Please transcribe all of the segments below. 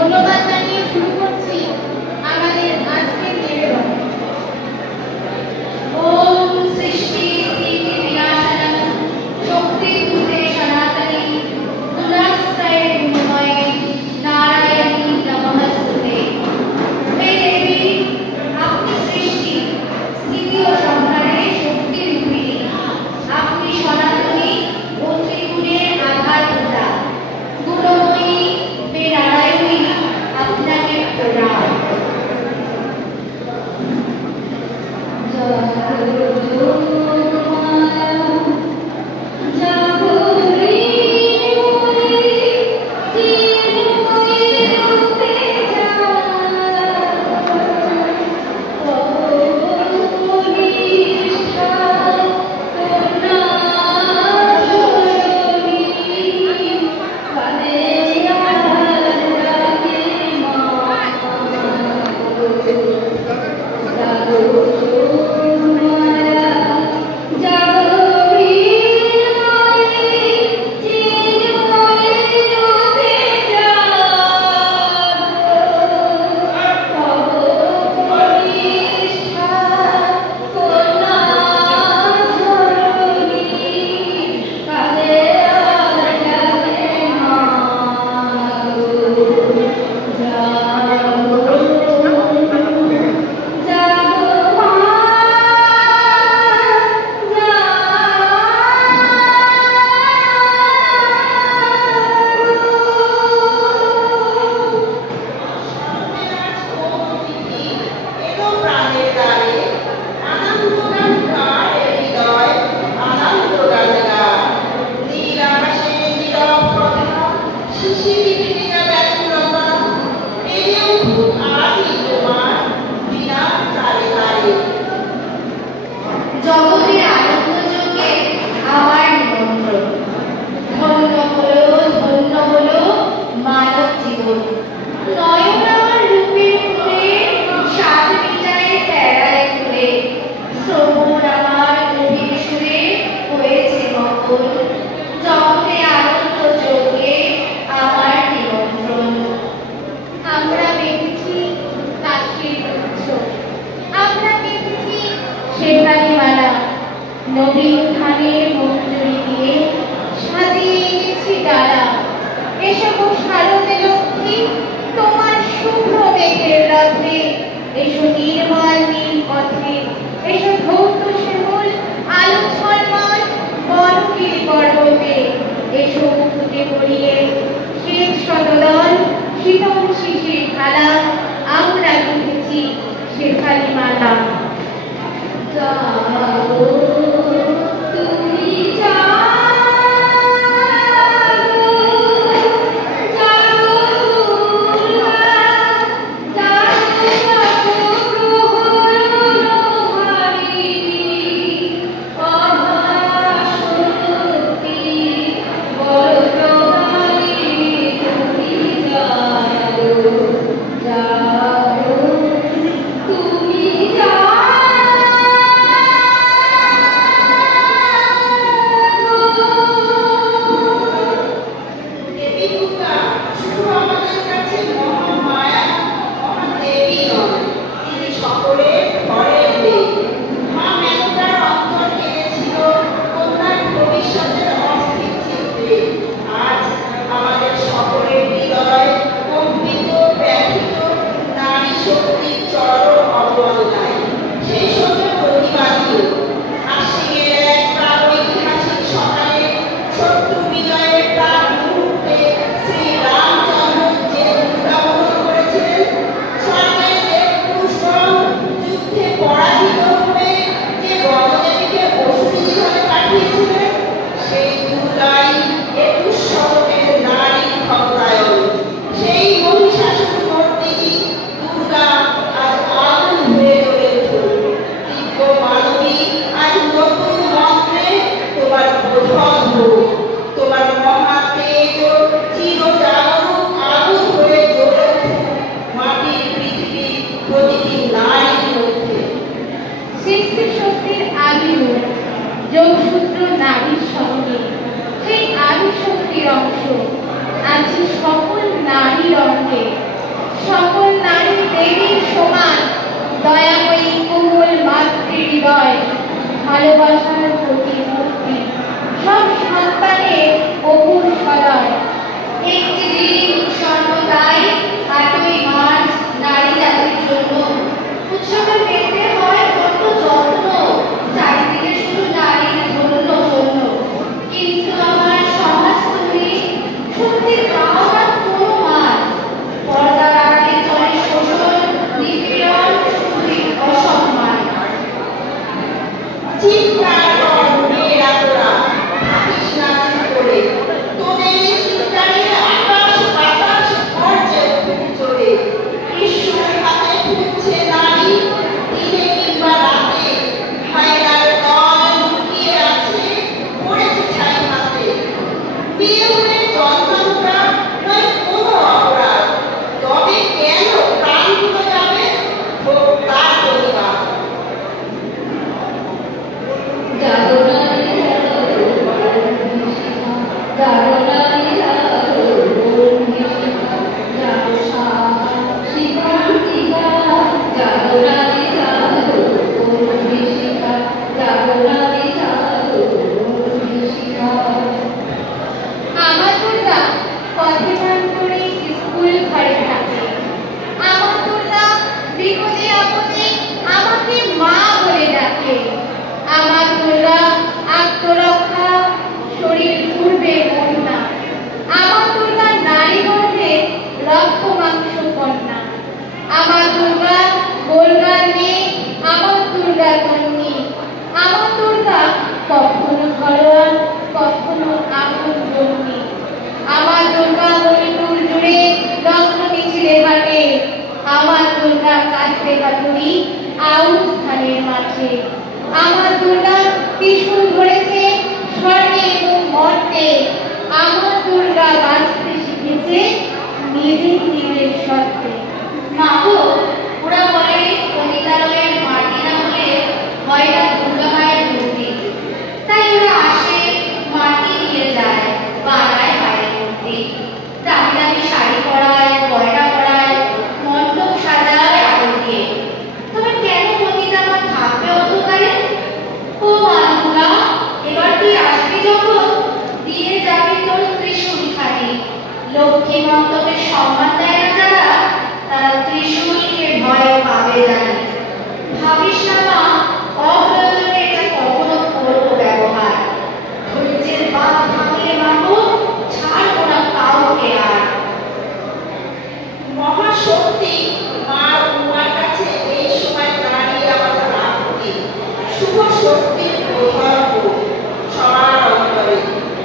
ধন্যবাদ জানিয়ে শুরু করছি আমাদের আজকের নিবেদন। ওম সৃষ্টি স্থিতি বিনাশানং শক্তি ভূতে সনাতনী গুণাশ্রয়ে গুণময়ে নারায়ণী নমস্তুতে। হে দেবী, আপনি সৃষ্টি স্থিতি ও সংহারে শক্তি রূপিণী, আপনি সনাতনী ও ত্রিগুণের আধারভূতা। গুণময়ী হে নারায়ণী, আপনাকে প্রণাম। জগতের আনন্দযোগে আমার নিমন্ত্রণ। ধন্য হলো মানব জীবন। নয়ন আমার রূপের ফুলে, সাত মিটারে প্যারায় ফুলে, শ্রবণ আমার গভীর সুরে হয়েছে মকল। জগতে আনন্দযোগে আমার নিমন্ত্রণ। আমরা বেঁধেছি কাশ্মীর গুচ্ছ, আমরা বেঁধেছি শেফালি মালা, নবীন ধানের মঞ্জুরি দিয়ে সাজিয়ে এনেছি ডালা। এসব শারদে লক্ষ্মী তোমার শুভ্র মেঘের রথে, এসো নির্মল নীল পথে, এসো ধৌত শ্যামল আলো ছলমল বনগিরি পর্বতে, এসো মুকুটে পরিয়ে শ্বেত শতদল শীতল শিশির ঢালা, আমরা বেঁধেছি শেফালি মালা। জাগো তুমি জাগো, জাগো হৃদয়, ভালোবাসার প্রতিমূর্তি, সব সন্তানের অপুর সদয়। একটি দিন সর্বদাই 8ই মার্চ নারী জাতির জন্য উৎসবে পেতে হয় কত যত্ন, চারিদিকে শুধু নারীর ধন্য ধন্য। কিন্তু আমার সমাজ তুমি সত্যি দাও না কোনো মান, পর্দার আড়ালে চলে শোষণ, নিপীড়ন, শুধুই অসম্মান। চিৎকার কর মেয়েরা তোরা, থাকিস না চুপ করে, তোদের চিৎকারে আকাশ বাতাস গর্জে চলে। ঈশ্বরের হাতে ফুটছে নারী, দিনে কিংবা রাতে, ভাইরার দল লুকিয়ে আছে, পড়েছে ছাই হাতে। বিয়ে হলে জন্মানোটা নয় কোনো অপরাধ, তবে কেন প্রাণগুলো যাবে হোক তার প্রতিবাদ। আমার দুর্গা পথে মান করে স্কুল ঘরে থাকে। আমার দুর্গা বিপদে আপদে আমাকে মা বলে ডাকে। আমার দুর্গা আত্মরক্ষা, শরীর পূর্বে কন্যা। আমার দুর্গা নারী গর্ভে রক্ত মাংস কন্যা। আমার দুর্গা গোলগার মেয়ে, আমার দুর্গা কন্যী। আমার দুর্গা কখনো ঘরোয়া, কখনো আপন জন্যী। আমার দুর্গা মণিপুর জুড়ে রক্ত মিছিলে হাটে। আমার দুর্গা কাছে কাতুরি আউশ ধানের মাঠে। আমার দুর্গা ত্রিশূল ধরেছে স্বর্গে এবং মর্তে। আমার দুর্গা বাঁচতে শিখেছে নিজের নিজের সত্ত্বে। মা গো, ওরা বলে পতিতালয়ের মাটি না হলে হয় না দুর্গা মায়ের মূর্তি। তাই ওরা আসে, মাটি নিয়ে যায়, বানায় মায়ের মূর্তি। দামি দামি শাড়ি পরায়, গয়না পরায়, মণ্ডপ সাজায় আলো দিয়ে। তবে কেন পতিতা মা থাকবে অন্ধকারে? ও মা দুর্গা, এবার তুই আসবি যখন, দিয়ে যাবি তোর ত্রিশূল খানি। লক্ষ্মী মণ্ডপের সম্মান দেয় না যারা, তারা ত্রিশূলকে ভয় পাবে জানি। ভাবিস না মা, অপ্রয়োজনে এটা কখনো করবো ব্যবহার। ধৈর্যের বাঁধ ভাঙলে মাগো, ছাড়বো না কাউকে আর। মহাশক্তি মা উমার কাছে এই সময় দাঁড়িয়ে আমাদের রাখতে শুভ শক্তির প্রভাব সবার অন্তরে,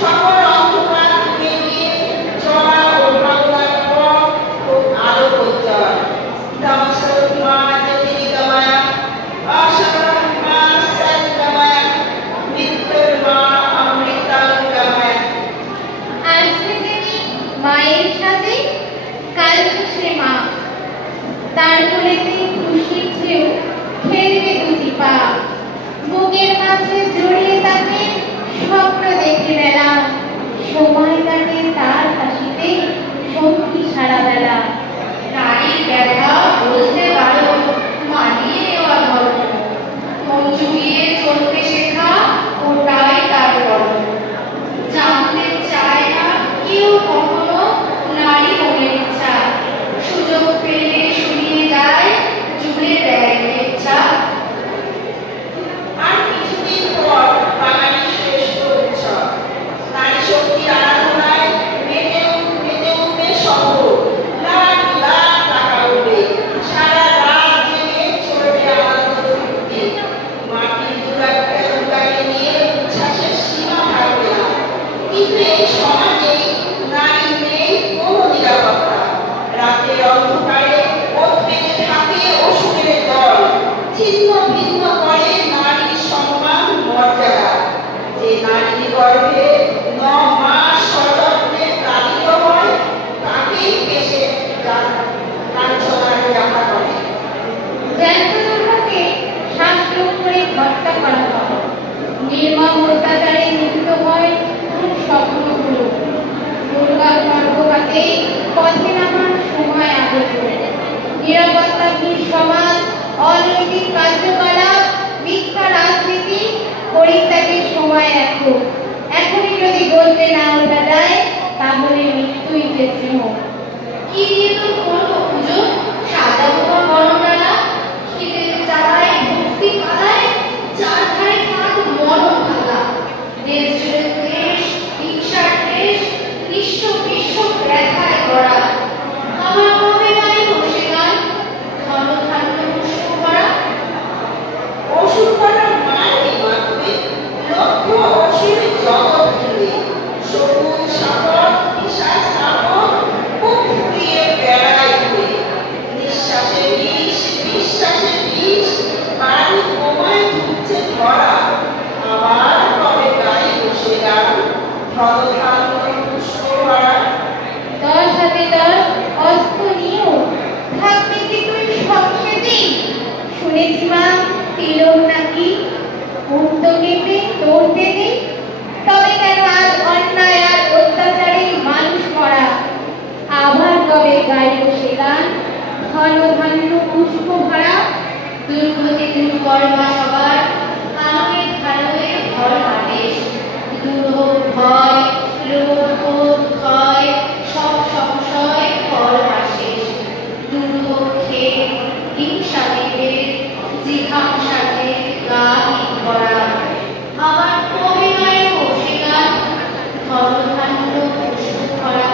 সকল অন্ধকার দূরে গিয়ে চলা ও বাংলার পথ খুব আলো উজ্জ্বল। দামসর মা দেবী গামায়া, অসাধারণ মা সাই গামায়া, মৃত্যুর মা অমৃতাল গামায়া। আজকে যিনি মায়ের সাথে, কালকে সে মা। তার কোলেতে খুশির ঢেউ খেলবে দুটি পা। বুকের কাছে জড়িয়ে তাকে স্বপ্ন দেখে বেলা। সময় কাটে তার হাসিতে সঙ্গী সারা বেলা। নারীর ব্যথা বলতে পারো, মানিয়ে নেওয়া ধর্ম। মন জুগিয়ে চলতে শেখা, ওটাই তার ধর্ম। জানতে চায় না কেউ কখনো নারী মনের ইচ্ছা। সুযোগ পেলে শুনিয়ে যায়, জুড়ে দেয় ইচ্ছা। আর কিছুদিন পর বাঙালির শ্রেষ্ঠ উৎসব নারী শক্তির আরাধনায় মেতে উঠবে শহর। লাখ লাখ টাকা উঠবে, সারা রাত জেগে চলবে আনন্দ ফুর্তি। মাটির দুর্গাকে নিয়ে উচ্ছ্বাসের সীমা থাকবে না। কিন্তু এই সমাজে নারী নেই কোনো নিরাপত্তা। রাতের অন্ধকারে পথ পেতে থাকে অসুরের দল, ছিন্ন ভিন্ন করে নারীর সম্মান মর্যাদা। যে নারীর গর্ভে 9 মাস সযত্নে লালিত হয়, তাকেই পেশে লাঞ্ছনার যাত্রা করে। জ্যান্ত দুর্গাকে শাস্ত্র করে হত্যা করা হয়। নির্মম অত্যাচারে নিহত হয় কোন স্বপ্নগুলো। দুর্গার গর্ভপাতে পথে নামার সময় আগত। নিরাপত্তাহীন সমাজ, অনৈতিক কার্যকলাপ, মিথ্যা দেখো, এখনই যদি বলতে না ওঠা যায় তাহলে মৃত্যুই যে স্নেহ। কি দিয়ে তোর করবো পুজো? সাজাবো তোর গণনালা, খিদের জ্বালায় ভক্তি পালায়, চারধারে থাক মরণ ভালা। দেশ জুড়ে দেশ, হিংসার দেশ, বিশ্ব বিশ্ব ব্যথায় ভরা। আমার কবে গাইব সে গান, ঘন ধান্য পুষ্প ভরা। ওষুধ করার মায়ের মাধ্যমে লক্ষ অসুর জগৎ জুড়ে সবুজ সাগর বিশাল স্থাপন বুক ফুরিয়ে বেড়ায় ঘুরে। নিঃশ্বাসে বিষ বিশ্বাসে বিষ বাড়ি বোমায় ঢুকছে ধরা। আবার কবে গায়ে বসে গান ধন ধান্য পুষ্প ভরা। 10 হাতে 10 অস্ত্র নিয়েও থাকবে কি তুই সংক্ষেপে? শুনেছি মা তিলক নাকি উল্ট কেটে তোড়তে নেই। তবে কেন আজ অন্যায় আর অত্যাচারে মানুষ মরা? আবার কবে গাইব সে গান ঘন ধান্য পুষ্প ভরা। দুর্গতি দূর করবা সবার, আমাকে ধারণে ঘর আদেশ। দূর হোক ভয়, রোগ হোক ক্ষয়, সব সংশয় ফল আশেষ। দূর হোক খেয়ে হিংসা বিভেদ, জিঘাংসাতে গা ঠিক করা। আবার কবে গাইব সে গান ঘন ধান্য পুষ্প ভরা।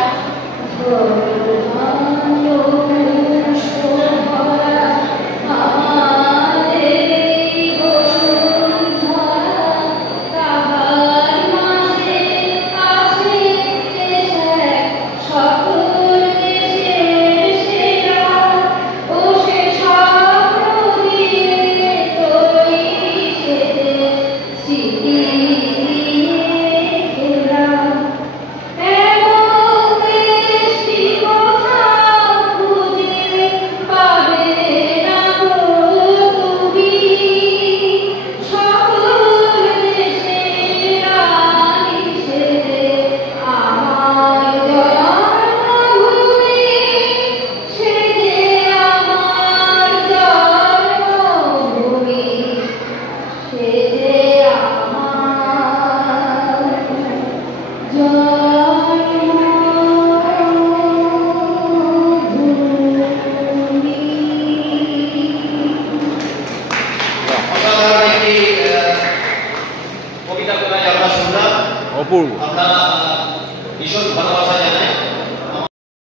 অপূর্ব। আমরা ভীষণ ভালোবাসা জানাই